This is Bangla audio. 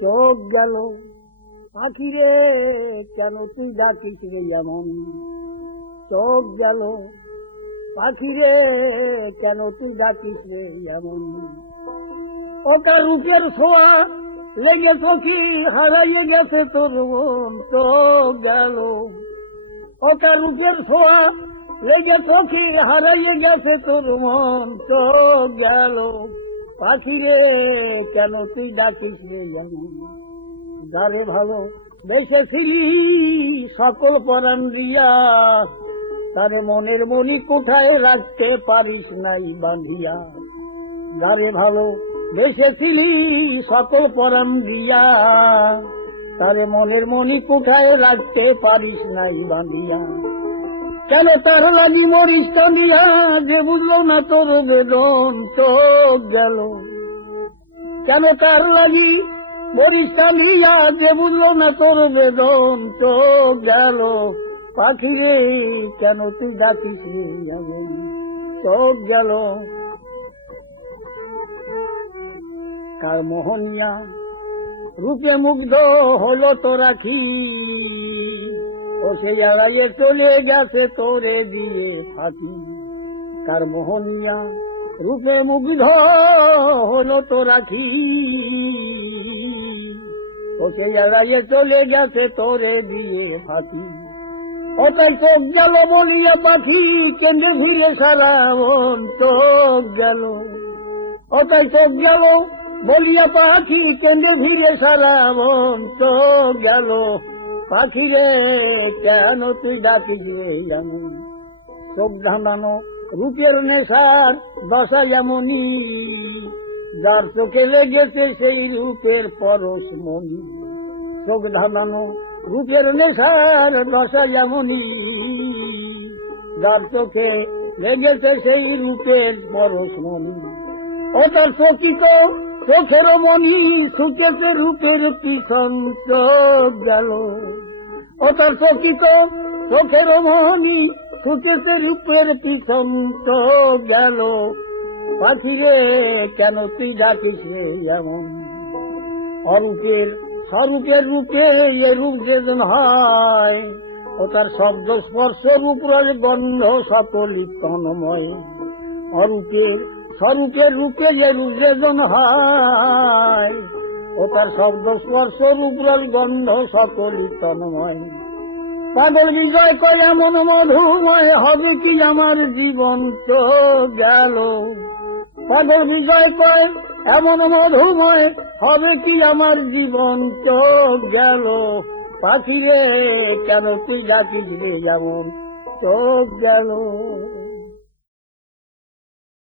চোখ গেল। পাখি রে কেন তুই ডাকিস রে এমন? চোখ গেল। পাখিরে, কেন তুই ডাকিস রে এমন? ওটা রূপের ছোঁয়া, লেগে সখী হারাইয়ে গেছে তোর চোখ গেল। ওটা রূপের ছোঁয়া, লেগে সখী হারাইয়ে গেছে তোর মন। চোখ গেল। পাখি রে, কেন তুই ডাকিস রে এমন যারে ভালো বেসেছিলি সকল পরাণ রিয়া তার মনের মনি কোথায় রাখতে পারিস নাই বাঁধিয়া। যারে ভালো বেসেছিলি সকল পরাণ দিয়া তার মনের মনি কোথায় রাখতে পারিস নাই বাঁধিয়া। কেন তার লাগি মরিস টানিয়া যে বুঝলো না তোর বেদন চোখ গেল? কেন তার লাগি মরিস টানিয়া যে বুঝলো না তোর বেদন চোখ গেল? পাখি রে, কেন তুই ডাকিস চোখ গেল। কার মোহনিয়া, রূপে মুগ্ধ হলো তো রাখি। ও সেই আড়াইয়ে চলে গেছে তোরে দিয়ে ফাঁকি কার মোহনিয়া রূপে মুগ্ধ হলো তো রাখি ও সেই আড়াইয়ে চলে গেছে তোরে দিয়ে ফাঁকি ওটাই চোখ গেল বলিয়া পাখি কেন্দ্রে ঘুরে সারা মন চোখ গেল। ওটাই চোখ গেল বলিয়া পাখি কেন্দ্রে ভিড়ে সারা মন চোখ গেল। পাখি রে কেন তুই ডাকিস রে এমন? চোখ ধানানো রূপের নেশার দশা যেমনই যার চোখে লেগেছে সেই রূপের পরশ মনি। চোখ ধানানো রূপের নেশার দশা যেমনই যার চোখে লেগেছে সেই রূপের পরশ মনি। ও তার চকিত চোখের মনি সুচেছে রূপের পিছন চোখ গেল। ও তার চকিত চোখের মনি সুচেছে রূপের পিছন চোখ গেল। পাখি রে কেন তুই ডাকিস রে এমন? অরূপের, স্বরূপের রূপে এ রূপ যেদিন হয়। ও তার শব্দ স্পর্শ রূপ রয়ে গন্ধ সকল তন্ময় অরূপের স্বরূপের রূপে যে যেদিন হয়। ও তার শব্দ স্পর্শ রূপ গন্ধ সকল তন্ময়। পাগল বিজয় কয় এমন মধুময় হবে কি আমার জীবন তো গেল। পাগল বিজয় কয় এমন মধুময় হবে কি আমার জীবন চোখ গেল। পাখি রে কেন তুই ডাকিস রে যেমন চোখ গেল?